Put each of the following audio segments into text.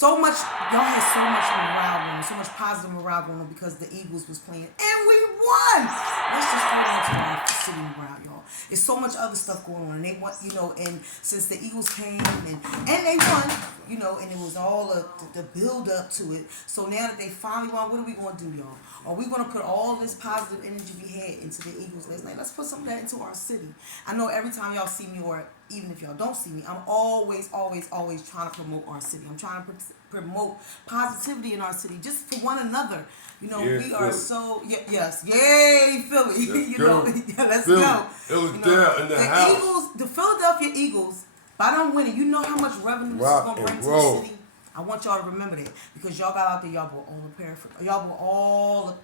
So much, y'all had so much morale going on, so much positive morale going on because the Eagles was playing and we won. Let's just hold on to our city morale, y'all. There's so much other stuff going on, and they want, and since the Eagles came and they won, and it was all the build up to it. So now that they finally won, what are we going to do, y'all? Are we going to put all this positive energy we had into the Eagles last night? Let's put some of that into our city. I know every time y'all see me, or even if y'all don't see me, I'm always, always, always trying to promote our city. I'm trying to promote positivity in our city, just for one another. Yeah, We are Philly. so yes, yay, Philly. Let's go. Yeah, let's Philly. go. It was there in the house. Eagles, the Philadelphia Eagles. By them winning, you know how much revenue this is Rock gonna bring and to the roll. city. I want y'all to remember that because y'all got out there, y'all bought all the y'all bought all of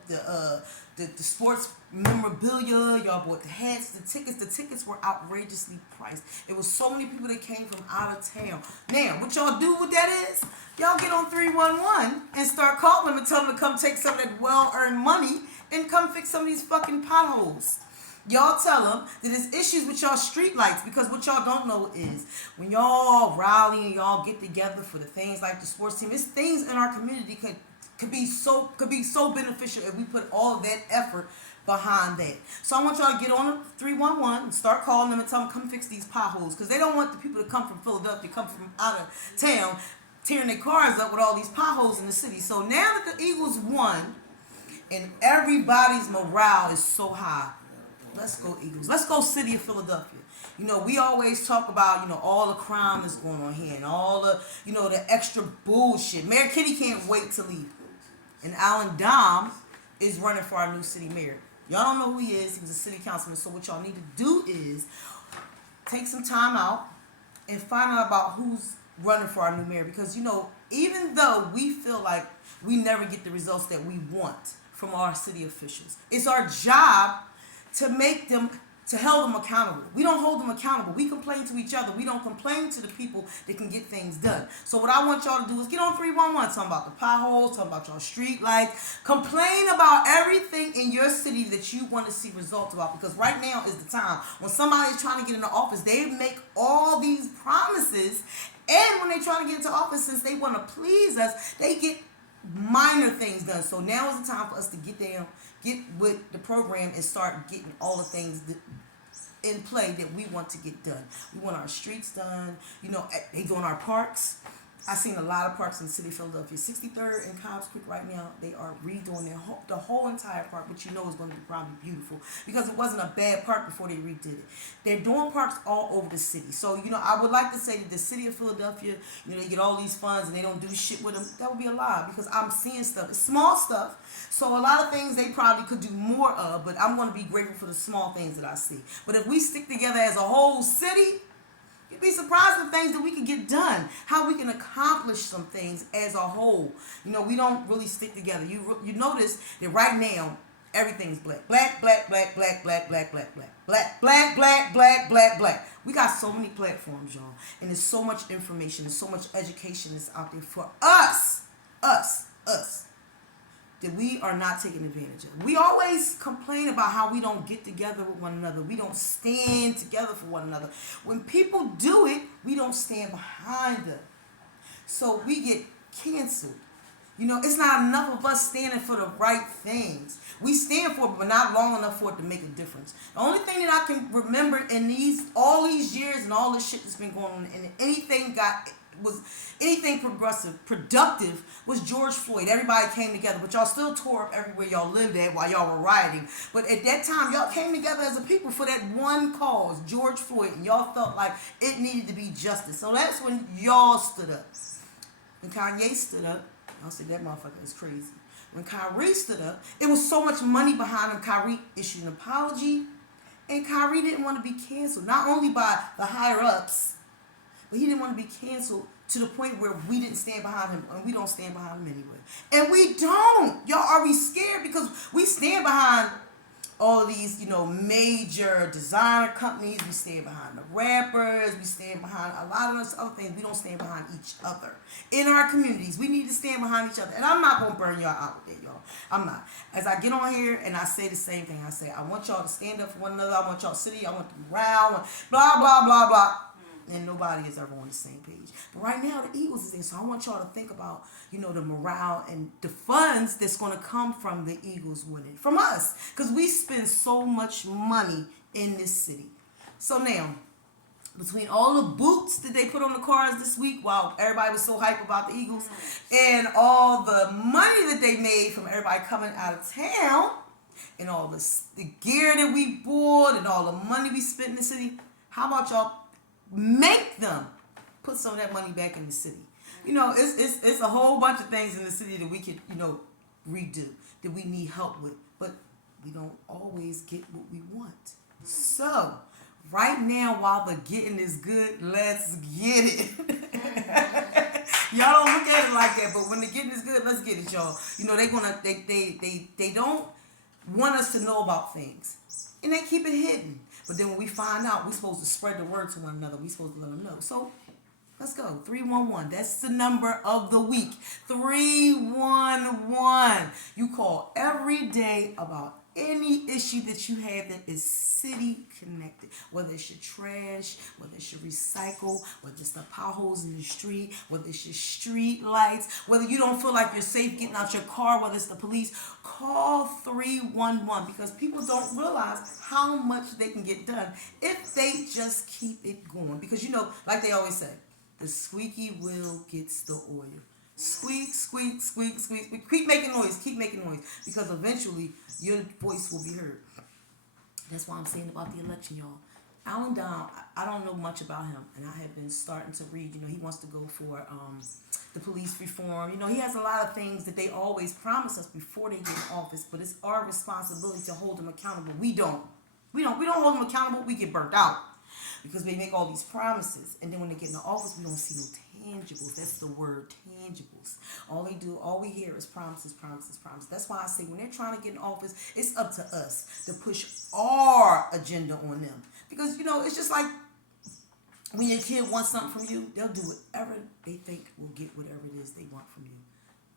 the sports memorabilia, y'all bought the hats, the tickets. The tickets were outrageously priced. It was so many people that came from out of town. Now, what y'all do with that is, y'all get on 311 and start calling them and tell them to come take some of that well-earned money and come fix some of these fucking potholes. Y'all tell them that there's issues with y'all street lights, because what y'all don't know is when y'all rally and y'all get together for the things like the sports team, it's things in our community could be so beneficial if we put all of that effort behind that. So I want y'all to get on 311 and start calling them and tell them come fix these potholes, because they don't want the people to come from Philadelphia, come from out of town, tearing their cars up with all these potholes in the city. So now that the Eagles won and everybody's morale is so high, let's go Eagles. Let's go City of Philadelphia. We always talk about, all the crime that's going on here and all the, the extra bullshit. Mayor Kitty can't wait to leave. And Alan Dom is running for our new city mayor. Y'all don't know who he is. He was a city councilman. So what y'all need to do is take some time out and find out about who's running for our new mayor. Because, even though we feel like we never get the results that we want from our city officials, it's our job to make them, to hold them accountable. We don't hold them accountable. We complain to each other. We don't complain to the people that can get things done. So what I want y'all to do is get on 311, talking about the potholes, talking about your street lights, complain about everything in your city that you want to see results about, because right now is the time when somebody is trying to get into office, they make all these promises, and when they try to get into office, since they want to please us, they get minor things done. So now is the time for us to get with the program and start getting all the things in play that we want to get done. We want our streets done. They doing our parks. I've seen a lot of parks in the city of Philadelphia. 63rd and Cobbs Creek right now, they are redoing the whole entire park, which it's going to be probably beautiful because it wasn't a bad park before they redid it. They're doing parks all over the city. So, I would like to say that the city of Philadelphia, they get all these funds and they don't do shit with them. That would be a lie, because I'm seeing stuff. It's small stuff. So a lot of things they probably could do more of, but I'm going to be grateful for the small things that I see. But if we stick together as a whole city, you'd be surprised at things that we can get done, how we can accomplish some things as a whole. We don't really stick together. You notice that right now, everything's black. Black, black, black, black, black, black, black, black. Black, black, black, black, black, black. We got so many platforms, y'all. And there's so much information, there's so much education that's out there for us, that we are not taking advantage of. We always complain about how we don't get together with one another. We don't stand together for one another. When people do it, we don't stand behind them. So we get canceled. It's not enough of us standing for the right things. We stand for it, but not long enough for it to make a difference. The only thing that I can remember in all these years and all this shit that's been going on, and anything progressive, productive, was George Floyd. Everybody came together, but y'all still tore up everywhere y'all lived at while y'all were rioting. But at that time, y'all came together as a people for that one cause, George Floyd, and y'all felt like it needed to be justice. So that's when y'all stood up. When Kanye stood up, I said that motherfucker is crazy. When Kyrie stood up, it was so much money behind him. Kyrie issued an apology, and Kyrie didn't want to be canceled, not only by the higher ups, but he didn't want to be canceled to the point where we didn't stand behind him, and we don't stand behind him anyway. And we don't. Y'all, are we scared? Because we stand behind all of these, major designer companies. We stand behind the rappers. We stand behind a lot of those other things. We don't stand behind each other. In our communities, we need to stand behind each other. And I'm not going to burn y'all out with that, y'all. I'm not. As I get on here and I say the same thing, I say, I want y'all to stand up for one another. I want y'all city. I want the morale. Blah, blah, blah, blah. and nobody is ever on the same page. But right now, the Eagles is there, so I want y'all to think about, the morale and the funds that's going to come from the Eagles winning, from us, because we spend so much money in this city. So now, between all the boots that they put on the cars this week while everybody was so hype about the Eagles, and all the money that they made from everybody coming out of town, and all the gear that we bought, and all the money we spent in the city, how about y'all make them put some of that money back in the city? It's a whole bunch of things in the city that we could, redo, that we need help with, but we don't always get what we want. So, right now, while the getting is good, let's get it. Y'all don't look at it like that, but when the getting is good, let's get it, y'all. They don't want us to know about things, and they keep it hidden. But then when we find out, we're supposed to spread the word to one another. We're supposed to let them know. So let's go. 311. That's the number of the week. 311. You call every day about any issue that you have that is city connected, whether it's your trash, whether it's your recycle, whether it's the potholes in the street, whether it's your street lights, whether you don't feel like you're safe getting out your car, whether it's the police. Call 311, because people don't realize how much they can get done if they just keep it going. Because like they always say, the squeaky wheel gets the oil. Squeak, squeak, squeak, squeak, squeak. Keep making noise, because eventually your voice will be heard. That's why I'm saying about the election, y'all. Alan Down, I don't know much about him, and I have been starting to read. He wants to go for the police reform. He has a lot of things that they always promise us before they get in office, but it's our responsibility to hold them accountable. We don't hold them accountable. We get burnt out because they make all these promises, and then when they get in the office, we don't see no tangibles. That's the word, tangibles. All we hear is promises, promises, promises. That's why I say when they're trying to get in office, it's up to us to push our agenda on them. Because, it's just like when your kid wants something from you, they'll do whatever they think will get whatever it is they want from you.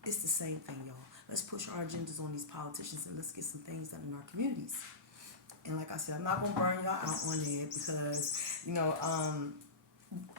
It's the same thing, y'all. Let's push our agendas on these politicians, and let's get some things done in our communities. And like I said, I'm not going to burn y'all out on that, because,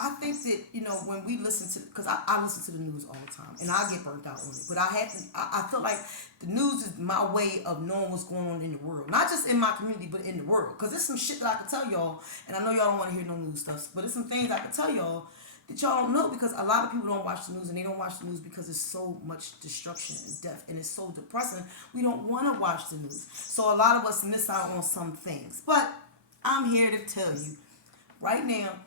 I think that, when we listen to, because I listen to the news all the time, and I get burnt out on it, but I feel like the news is my way of knowing what's going on in the world. Not just in my community, but in the world. Because there's some shit that I can tell y'all, and I know y'all don't want to hear no news stuff, but there's some things I can tell y'all that y'all don't know, because a lot of people don't watch the news, and they don't watch the news because there's so much destruction and death, and it's so depressing. We don't want to watch the news. So a lot of us miss out on some things. But I'm here to tell you, right now,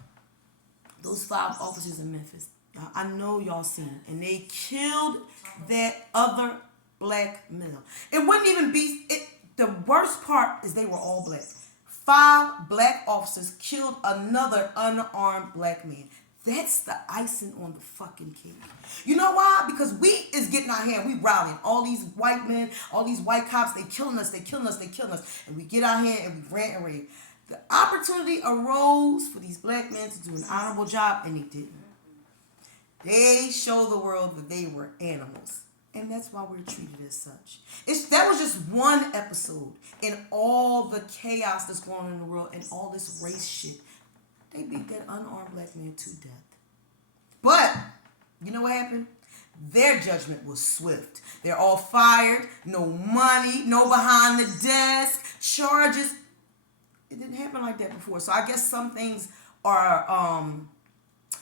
those 5 officers in Memphis, I know y'all seen, and they killed that other black male. It wouldn't even be, the worst part is they were all black. 5 black officers killed another unarmed black man. That's the icing on the fucking cake. You know why? Because we is getting out here and we rallying. All these white men, all these white cops, they killing us, they killing us, they killing us. And we get out here and we rant and rave. The opportunity arose for these black men to do an honorable job, and they didn't. They show the world that they were animals. And that's why we're treated as such. That was just one episode in all the chaos that's going on in the world and all this race shit. They beat that unarmed black man to death. But, you know what happened? Their judgment was swift. They're all fired, no money, no behind the desk, charges. It didn't happen like that before. So I guess some things are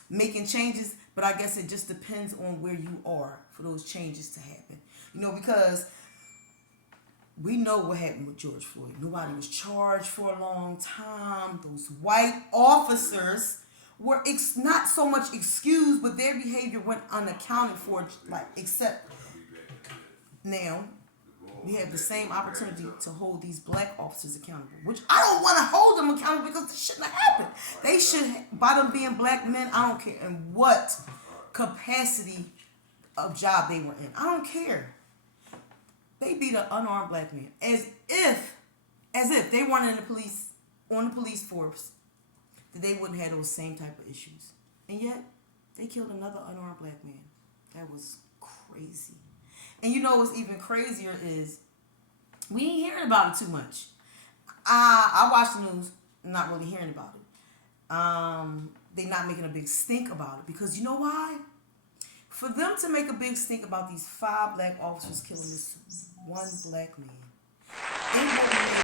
making changes, but I guess it just depends on where you are for those changes to happen. Because we know what happened with George Floyd. Nobody was charged for a long time. Those white officers were not so much excused, but their behavior went unaccounted for, except now we have the same opportunity to hold these black officers accountable, which I don't want to hold them accountable because this shouldn't have happened. They should, by them being black men, I don't care in what capacity of job they were in. I don't care. They beat an unarmed black man as if they weren't on the police force, that they wouldn't have those same type of issues. And yet, they killed another unarmed black man. That was crazy. And what's even crazier is we ain't hearing about it too much. I watch the news, not really hearing about it. they're not making a big stink about it. Because you know why? For them to make a big stink about these 5 black officers killing this one black man, it will